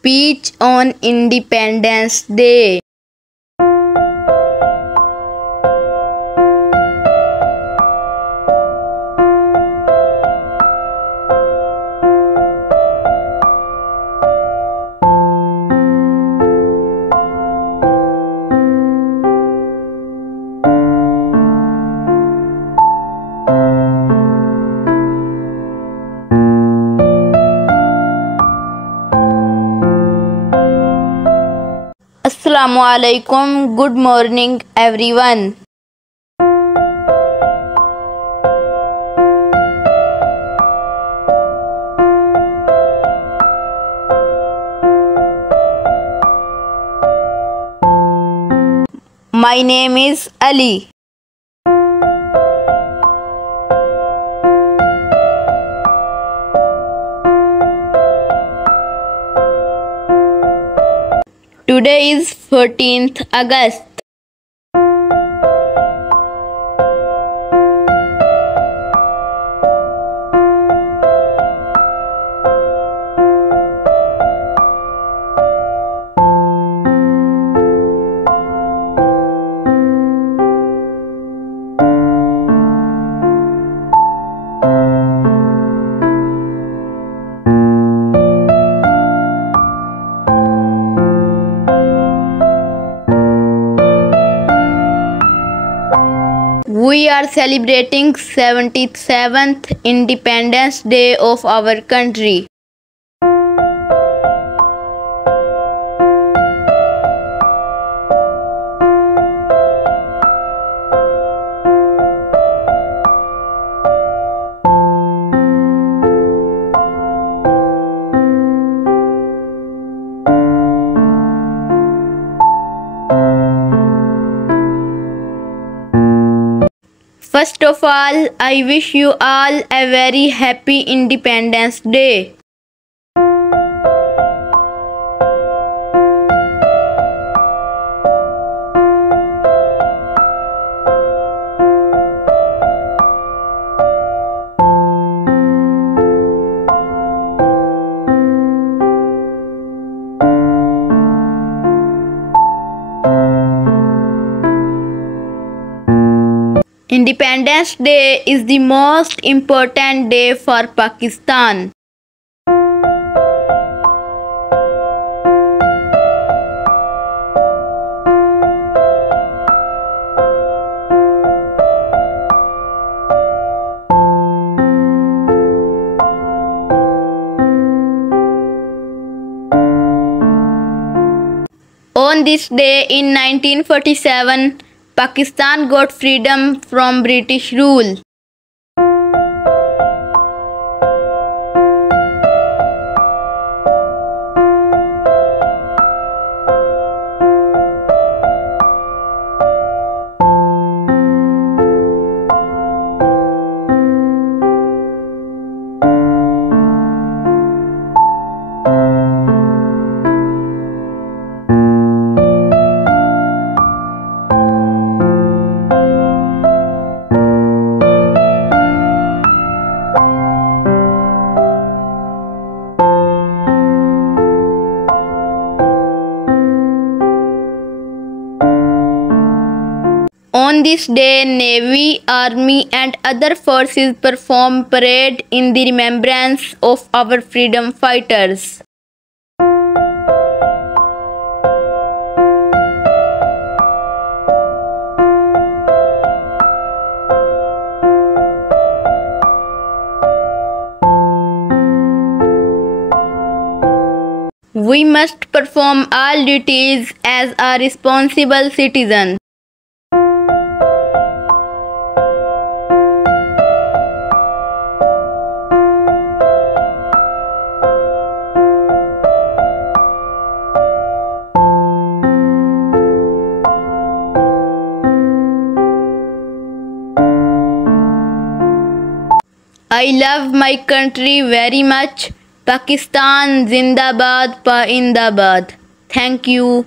Speech on Independence Day. Assalamu alaikum. Good morning, everyone. My name is Ali. Today is 14th August. We are celebrating 77th Independence Day of our country. First of all, I wish you all a very happy Independence Day. Independence Day is the most important day for Pakistan. On this day in 1947, Pakistan got freedom from British rule. On this day, Navy, Army and other forces perform parade in the remembrance of our freedom fighters. We must perform all duties as a responsible citizen. I love my country very much. Pakistan Zindabad Pa Indabad. Thank you.